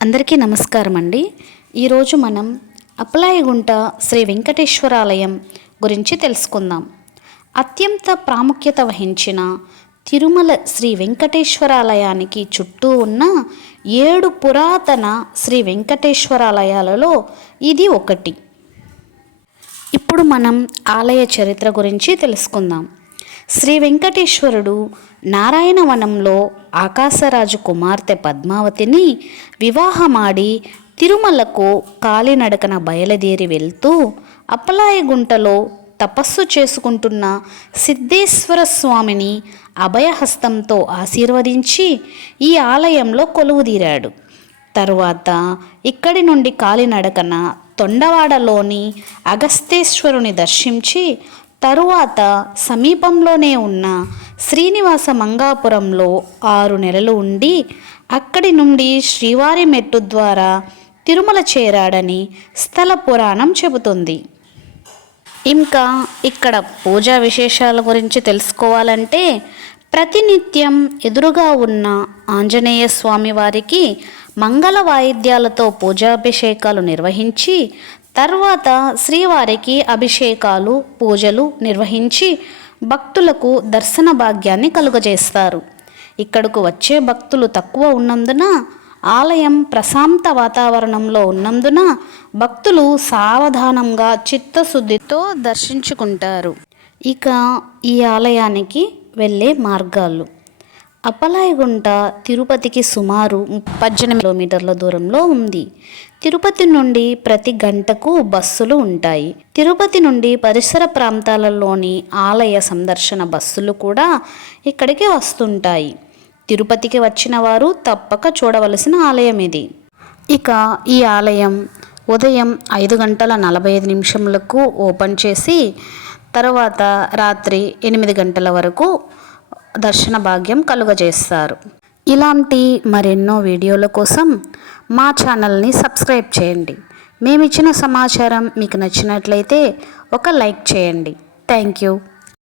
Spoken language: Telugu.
అందరికీ నమస్కారం అండి. ఈరోజు మనం అప్పలాయగుంట శ్రీ వెంకటేశ్వరాలయం గురించి తెలుసుకుందాం. అత్యంత ప్రాముఖ్యత వహించిన తిరుమల శ్రీ వెంకటేశ్వరాలయానికి చుట్టూ ఉన్న 7 పురాతన శ్రీ వెంకటేశ్వరాలయాలలో ఇది ఒకటి. ఇప్పుడు మనం ఆలయ చరిత్ర గురించి తెలుసుకుందాం. శ్రీ వెంకటేశ్వరుడు నారాయణవనంలో ఆకాశరాజు కుమార్తె పద్మావతిని వివాహమాడి తిరుమలకు కాలినడకన బయలుదేరి వెళ్తూ అప్పలాయగుంటలో తపస్సు చేసుకుంటున్న సిద్ధేశ్వర స్వామిని అభయహస్తంతో ఆశీర్వదించి ఈ ఆలయంలో కొలువుదీరాడు. తరువాత ఇక్కడి నుండి కాలినడకన తొండవాడలోని అగస్తేశ్వరుని దర్శించి తరువాత సమీపంలోనే ఉన్న శ్రీనివాస మంగాపురంలో 6 నెలలు ఉండి అక్కడి నుండి శ్రీవారి మెట్టు ద్వారా తిరుమల చేరాడని స్థల పురాణం చెబుతుంది. ఇంకా ఇక్కడ పూజా విశేషాల గురించి తెలుసుకోవాలంటే ప్రతినిత్యం ఎదురుగా ఉన్న ఆంజనేయ స్వామి వారికి మంగళ వాయిద్యాలతో పూజాభిషేకాలు నిర్వహించి తర్వాత శ్రీవారికి అభిషేకాలు పూజలు నిర్వహించి భక్తులకు దర్శన భాగ్యాన్ని కలుగజేస్తారు. ఇక్కడకు వచ్చే భక్తులు తక్కువ ఉన్నందున ఆలయం ప్రశాంత వాతావరణంలో ఉన్నందున భక్తులు సావధానంగా చిత్తశుద్ధితో దర్శించుకుంటారు. ఇక ఈ ఆలయానికి వెళ్ళే మార్గాలు: అప్పలాయగుంట తిరుపతికి సుమారు 18 కిలోమీటర్ల దూరంలో ఉంది. తిరుపతి నుండి ప్రతి గంటకు బస్సులు ఉంటాయి. తిరుపతి నుండి పరిసర ప్రాంతాలలోని ఆలయ సందర్శన బస్సులు కూడా ఇక్కడికి వస్తుంటాయి. తిరుపతికి వచ్చిన వారు తప్పక చూడవలసిన ఆలయం ఇది. ఇక ఈ ఆలయం ఉదయం 5:45 ఓపెన్ చేసి తర్వాత రాత్రి 8 గంటల వరకు దర్శన భాగ్యం కలుగజేస్తారు. ఇలాంటి మరెన్నో వీడియోల కోసం మా ఛానల్ని సబ్స్క్రైబ్ చేయండి. మేమిచ్చిన సమాచారం మీకు నచ్చినట్లయితే ఒక లైక్ చేయండి. Thank you.